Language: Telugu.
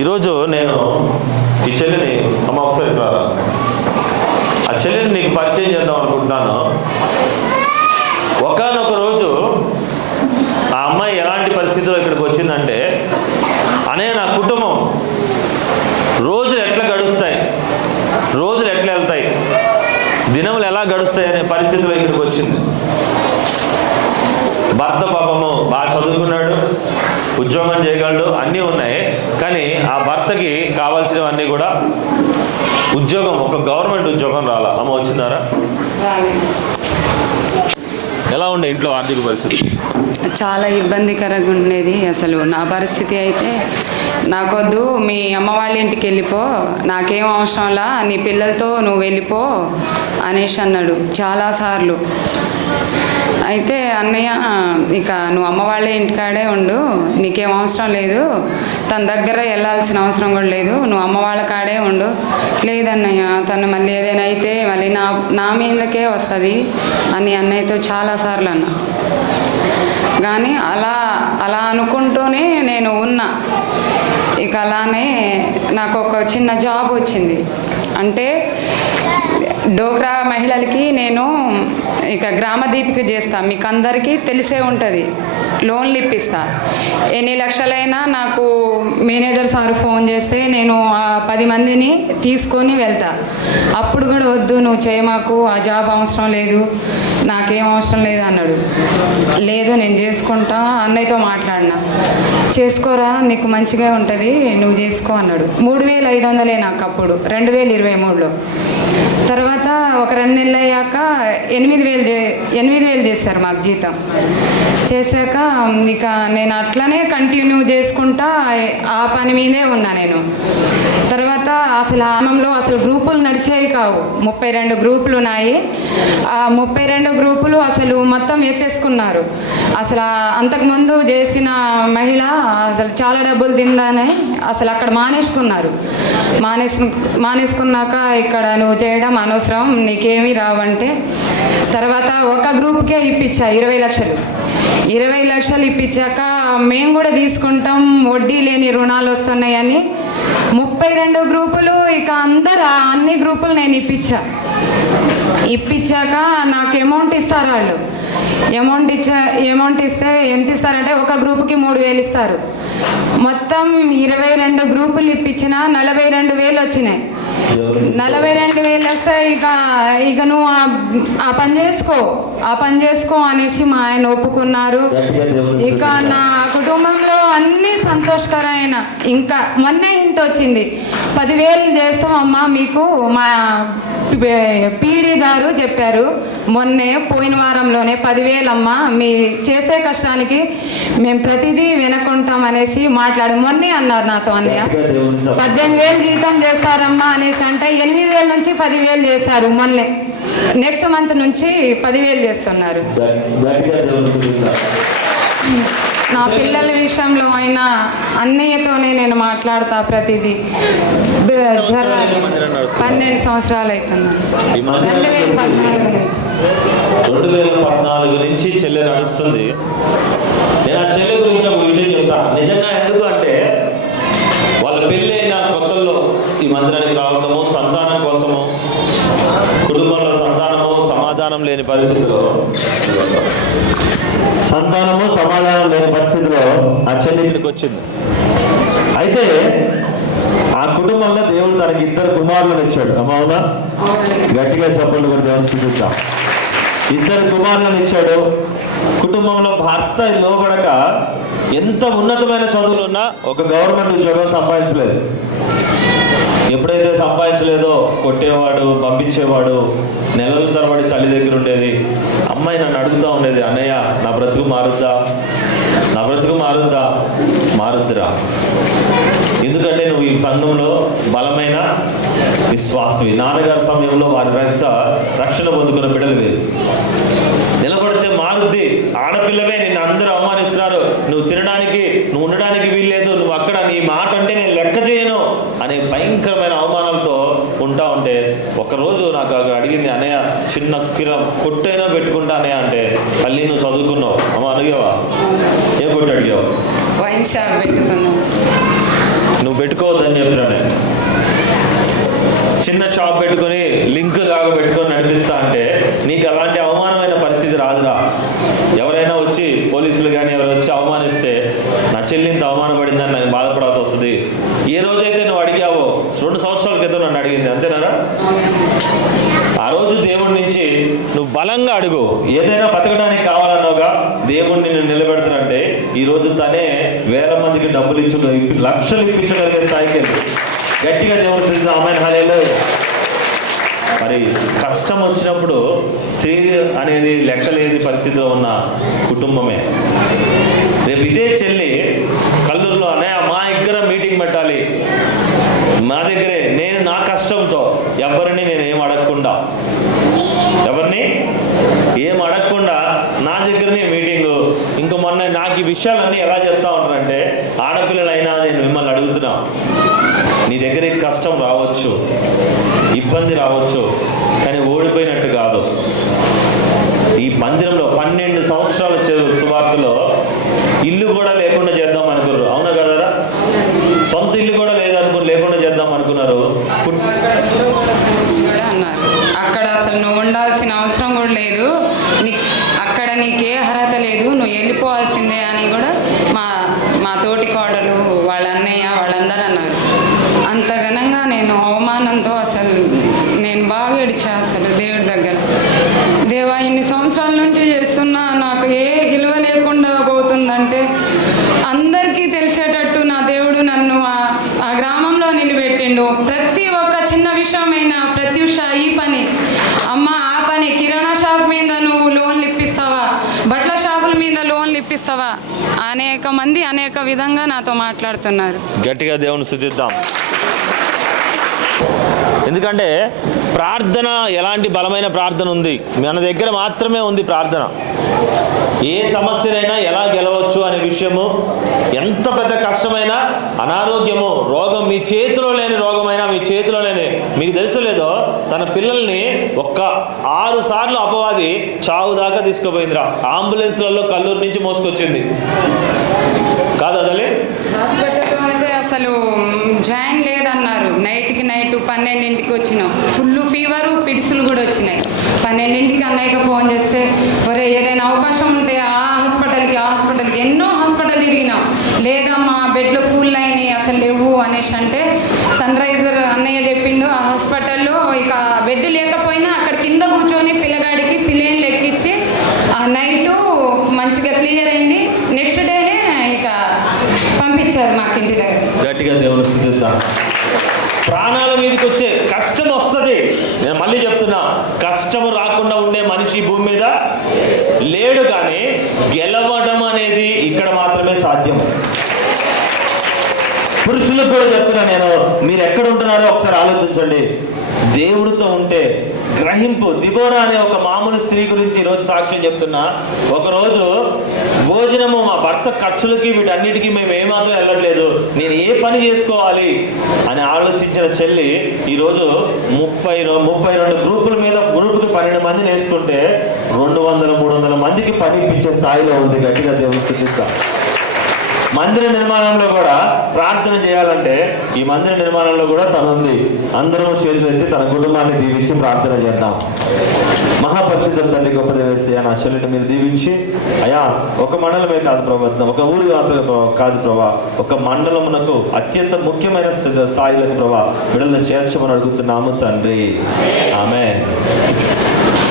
ఈరోజు నేను ఈ చెల్లిని అమ్మ ఒకసారి రారా, ఆ చెల్లిని నీకు పరిచయం చేద్దాం అనుకుంటున్నాను. ఒకానొక రోజు ఆ అమ్మాయి ఎలాంటి పరిస్థితిలో ఇక్కడికి వచ్చిందంటే, అనే నా కుటుంబం రోజులు ఎట్లా గడుస్తాయి, రోజులు ఎట్లా వెళ్తాయి, దినములు ఎలా గడుస్తాయి అనే పరిస్థితిలో ఇక్కడికి వచ్చింది. భర్త పాపము బాగా చదువుకున్నాడు, ఉద్యోగం చేయగలడు, అన్నీ ఉన్నాయి. కానీ ఆ భర్తకి కావాల్సినవన్నీ కూడా ఉద్యోగం, ఒక గవర్నమెంట్ ఉద్యోగం రాలా. అమ్మ వచ్చిందారా? ఎలా ఉండే ఇంట్లో ఆర్థిక పరిస్థితి? చాలా ఇబ్బందికరంగా ఉండేది. అసలు నా పరిస్థితి అయితే, నాకొద్దు, మీ అమ్మ వాళ్ళ ఇంటికి వెళ్ళిపో, నాకేం అవసరంలా, నీ పిల్లలతో నువ్వు వెళ్ళిపో అనేసి అన్నాడు చాలాసార్లు. అయితే అన్నయ్య, ఇక నువ్వు అమ్మ వాళ్ళ ఇంటికాడే ఉండు, నీకేం అవసరం లేదు, తన దగ్గర వెళ్ళాల్సిన అవసరం కూడా లేదు, నువ్వు అమ్మ వాళ్ళ కాడే ఉండు. లేదన్నయ్య, తను మళ్ళీ ఏదైనా అయితే మళ్ళీ నా మీదకే వస్తుంది అని అన్నయ్యతో చాలాసార్లు అన్నా. కానీ అలా అనుకుంటూనే నేను ఉన్నా. ఇక అలానే నాకు ఒక చిన్న జాబ్ వచ్చింది. అంటే డోక్రా మహిళలకి నేను ఇక గ్రామ దీపిక చేస్తా, మీకు అందరికీ తెలిసే ఉంటుంది. లోన్లు ఇప్పిస్తా, ఎన్ని లక్షలైనా నాకు మేనేజర్ సార్ ఫోన్ చేస్తే నేను 10 మందిని తీసుకొని వెళ్తా. అప్పుడు కూడా వద్దు, నువ్వు చేయమాకు, ఆ జాబ్ అవసరం లేదు, నాకేం అవసరం లేదు అన్నాడు. లేదు, నేను చేసుకుంటా, అన్నయ్యతో మాట్లాడినా, చేసుకోరా, నీకు మంచిగా ఉంటుంది, నువ్వు చేసుకో అన్నాడు. 3500 నాకు అప్పుడు 2023లో. తర్వాత ఒక 2 నెలలు అయ్యాక 8000 చేశారు మాకు జీతం. చేశాక ఇక నేను అట్లనే కంటిన్యూ చేసుకుంటా ఆ పని మీదే ఉన్నా నేను. తర్వాత అసలు ఆనంలో అసలు గ్రూపులు నడిచేవి కావు. 32 గ్రూపులు ఉన్నాయి. ఆ 32 గ్రూపులు అసలు మొత్తం ఎత్తేసుకున్నారు. అసలు అంతకుముందు చేసిన మహిళ అసలు చాలా డబ్బులు తిందానే అసలు అక్కడ మానేసుకున్నారు. మానేసుకున్నాక ఇక్కడ నువ్వు చేయడం అనవసరం, నీకేమీ రావంటే, తర్వాత ఒక గ్రూప్కే ఇప్పించా 20 లక్షలు. 20 లక్షలు ఇప్పించాక మేము కూడా తీసుకుంటాం, వడ్డీ లేని రుణాలు వస్తున్నాయని 32 గ్రూపులు, ఇక అన్ని గ్రూపులు నేను ఇప్పించాక నాకు అమౌంట్ ఇస్తారు వాళ్ళు. అమౌంట్ ఇస్తే ఎంత ఇస్తారంటే, ఒక గ్రూపుకి 3000 ఇస్తారు. మొత్తం 22 గ్రూపులు ఇప్పించిన 42,000 వచ్చినాయి. 42,000 వస్తే ఇక నువ్వు ఆ పని చేసుకో అనేసి మా ఆయన ఒప్పుకున్నారు. ఇక నా కుటుంబంలో అన్ని సంతోషకరమైన, ఇంకా మొన్నే హింట్ వచ్చింది, 10,000 చేస్తామమ్మా మీకు, మా పీడీ గారు చెప్పారు మొన్నే, పోయిన వారంలోనే, 10,000 అమ్మా, మీ చేసే కష్టానికి మేము ప్రతిదీ వెనకుంటాం అనేసి మొన్నే అన్నారు నాతో. అన్నయ్య 18,000 జీతం చేస్తారమ్మా అనేసి అంటే 8,000 నుంచి 10,000 చేశారు మొన్నే. నెక్స్ట్ మంత్ నుంచి 10,000 చేస్తున్నారు. నా పిల్లల విషయంలో అయినా అన్నయ్యతోనే నేను మాట్లాడతా ప్రతిదీ. 12 సంవత్సరాలు అవుతుంది. 2014 నుంచి చెల్లె నడుస్తుంది. నేను ఆ చెల్లె గురించి ఒక విషయం చెప్తాను. నిజంగా ఎందుకు అంటే, వాళ్ళ పెళ్ళి అయిన కొత్తల్లో ఈ మందిరానికి రావడము, సంతానం కోసము, కుటుంబంలో సంతానము సమాధానం లేని పరిస్థితిలో ఆ చెల్లి ఇక్కడికి వచ్చింది. అయితే ఆ కుటుంబంలో దేవుడు తనకి 2 కుమారులను ఇచ్చాడు. అవునా? గట్టిగా చెప్పండి కూడా దేవుని చూపిద్దాం. 2 కుమారులను ఇచ్చాడు. కుటుంబంలో భర్త లోబడక ఎంత ఉన్నతమైన చదువులున్నా ఒక గవర్నమెంట్ ఉద్యోగం సంపాదించలేదు. ఎప్పుడైతే సంపాదించలేదో కొట్టేవాడు, పంపించేవాడు, నెలల తరబడి తల్లి దగ్గర ఉండేది. అమ్మాయి నన్ను అడుగుతూ ఉండేది, అన్నయ్య నా బ్రతుకు మారుద్దా, నా బ్రతుకు మారుద్దా? మారుద్దిరా, ఎందుకంటే నువ్వు ఈ సంఘంలో బలమైన విశ్వాసవి. నాన్నగారి సమయంలో వారి రక్షణ పొందుకున్న బిడ్డలు వేరు. నిలబడితే మారుద్ది. ఆడపిల్లవే, నిన్ను అందరూ అవమానిస్తున్నారు, నువ్వు తినడానికి, నువ్వు ఉండడానికి వీల్లేదు, నువ్వు అక్కడ, నీ మాట అంటే నేను లెక్క చేయను అనే భయంకరమైన అవమానాలతో ఉంటా ఉంటే, ఒకరోజు నాకు అడిగింది, అన్నయ్య చిన్న కొట్టైనా పెట్టుకుంటా అన్నయ్య అంటే, మళ్ళీ నువ్వు చదువుకున్నావు అమ్మ, అడిగావా? ఏ కొట్టు అడిగావు? వైన్ షాప్ పెట్టుకున్నావు. నువ్వు పెట్టుకోవద్దని చెప్పినాను నేను. చిన్న షాప్ పెట్టుకొని లింక్ లాగా పెట్టుకొని నడిపిస్తా అంటే నీకు అలాంటి అవమానమైన పరిస్థితి రాదురా. ఎవరైనా వచ్చి పోలీసులు కానీ ఎవరైనా వచ్చి అవమానిస్తే నా చెల్లి ఇంత అవమానపడిందని నాకు బాధపడాల్సి వస్తుంది. ఏ రోజైతే నువ్వు అడిగావో 2 సంవత్సరాల క్రితం నన్ను అడిగింది, అంతేనారా? ఆ రోజు దేవుడి నుంచి నువ్వు బలంగా అడుగు. ఏదైనా బతకడానికి కావాలన్నావుగా, దేవుడిని నిన్ను నిలబెడతానంటే ఈరోజు తనే వేల మందికి డబ్బులు లక్షలు ఇప్పించగలిగే స్థాయికి వెళ్ళి గట్టిగా దేవుడు చూద్దాం. ఆమెన్, హల్లెలూయా. మరి కష్టం వచ్చినప్పుడు స్త్రీ అనేది లెక్కలేని పరిస్థితిలో ఉన్న కుటుంబమే. రేపు ఇదే చెల్లి కల్లూరులో మా దగ్గర మీటింగ్ పెట్టాలి, మా దగ్గరే నేను నా కష్టంతో ఎవరిని నేను ఏం అడగకుండా నా దగ్గరనే మీటింగు. ఇంక మొన్న నాకు ఈ విషయాలన్నీ ఎలా చెప్తా ఉంటారంటే, ఆడపిల్లలైనా నేను మిమ్మల్ని అడుగుతున్నా, నీ దగ్గరికి కష్టం రావచ్చు, ఇబ్బంది రావచ్చు, కానీ ఓడిపోయినట్టు కాదు. ఈ మందిరంలో 12 సంవత్సరాల సువార్తలో ఇల్లు కూడా లేకుండా చేద్దాం అనుకున్నారు, అవునా కదరా? సొంత ఇల్లు కూడా లేకుండా చేద్దాం అనుకున్నారు. అక్కడ అసలు నువ్వు ఉండాల్సిన అవసరం కూడా లేదు, అక్కడ నీకే అర్హత లేదు, నువ్వు వెళ్ళిపోవాల్సిందే అని కూడా మా తోటి కోడలు వాళ్ళ అన్నయ్య వాళ్ళందరూ అన్నారు. అంత ఘనంగా నేను అవమానంతో అసలు నేను బాగా ఏడ్చా. అసలు దేవుడి దగ్గర, దేవా ఇన్ని సంవత్సరాల నుంచి చేస్తున్నా నాకు ఏ విలువ లేకుండా పోతుందంటే, అందరికీ తెలిసేటట్టు నా దేవుడు నన్ను ఆ గ్రామంలో నిలబెట్టిండు. ప్రతి ఒక్క చిన్న విషయమైన ప్రత్యూష ఈ పని, అమ్మ ఆ పని, కిరాణా షాప్ మీద నువ్వు లోన్లు ఇప్పిస్తావా, బట్టల షాపుల మీద లోన్లు ఇప్పిస్తావా, అనేక మంది అనేక విధంగా నాతో మాట్లాడుతున్నారు. గట్టిగా దేవుని స్తుతిద్దాం. ఎందుకంటే ప్రార్థన ఎలాంటి బలమైన ప్రార్థన ఉంది, మన దగ్గర మాత్రమే ఉంది ప్రార్థన. ఏ సమస్యనైనా ఎలా గెలవచ్చు అనే విషయము, ఎంత పెద్ద కష్టమైనా, అనారోగ్యము, రోగం, మీ చేతిలో లేని రోగమైనా, మీ చేతిలో లేని, మీకు తెలుసలేదో తన పిల్లల్ని 6 సార్లు అపవాది చావు దాకా తీసుకుపోయిందిరా. అంబులెన్స్లలో కల్లూరు నుంచి మోసుకొచ్చింది కాదు అదలే. హాస్పిటల్లో అయితే అసలు జాయిన్ లేదన్నారు. నైట్కి నైట్ 12ంటికి వచ్చినాం. ఫుల్ ఫీవరు, పిడుసులు కూడా వచ్చినాయి. 12ంటికి అన్నయ్యకి ఫోన్ చేస్తే, ఒరే ఏదైనా అవకాశం ఉంటే ఆ హాస్పిటల్కి ఎన్నో హాస్పిటల్ తిరిగినాం, లేదమ్మా బెడ్లు ఫుల్ అయినాయి అసలు లేవు అనేసి అంటే, సన్ రైజర్ అన్నయ్య చెప్పిండు ఆ హాస్పిటల్లో ఇక బెడ్ లేకపోయినా అక్కడ కింద కూర్చొని పిల్లగాడికి సిలిండర్లు ఎక్కించి ఆ నైటు మంచిగా క్లియర్ అయింది. నెక్స్ట్ డేనే ఇక పంపించారు మాకు ఇంటి దగ్గర. గట్టిగా దేవుని స్తుతిద్దాం. ప్రాణాల మీదకి వచ్చే కష్టం వస్తుంది. నేను మళ్ళీ చెప్తున్నా, కష్టం రాకుండా ఉండే మనిషి భూమి మీద లేడు, కానీ గెలవడం అనేది ఇక్కడ మాత్రమే సాధ్యం. పురుషులకు కూడా చెప్తున్నా నేను, మీరు ఎక్కడ ఉంటున్నారో ఒకసారి ఆలోచించండి. దేవుడితో ఉంటే గ్రహింపు. దిబోరా అనే ఒక మామూలు స్త్రీ గురించి ఈరోజు సాక్ష్యం చెప్తున్నా. ఒకరోజు భోజనము, మా భర్త ఖర్చులకి వీటన్నిటికీ మేము ఏమాత్రం వెళ్ళట్లేదు, నేను ఏ పని చేసుకోవాలి అని ఆలోచించిన చెల్లి ఈరోజు 32 గ్రూపుల మీద గ్రూపుకి 12 మందిని వేసుకుంటే 200-300 మందికి పని ఇప్పించే స్థాయిలో ఉంది. గట్టిగా దేవుడికి స్తుతిద్దాం. మందిర నిర్మాణంలో కూడా ప్రార్థన చేయాలంటే, ఈ మందిర నిర్మాణంలో కూడా తను ఉంది. అందరూ చేతులు ఎత్తి తన కుటుంబాన్ని దీవించి ప్రార్థన చేద్దాం. మహాపరిశుద్ధ తండ్రి, గొప్ప దేవేశయ్య, నా చెల్లిని మీరు దీవించి, అయా ఒక మండలమే కాదు ప్రభా, ఒక ఊరు కాదు ప్రభా, ఒక మండలమునకు అత్యంత ముఖ్యమైన స్థాయిలకు ప్రభా బిడ్డలను చేర్చమని అడుగుతున్నాము తండ్రి. ఆమేన్.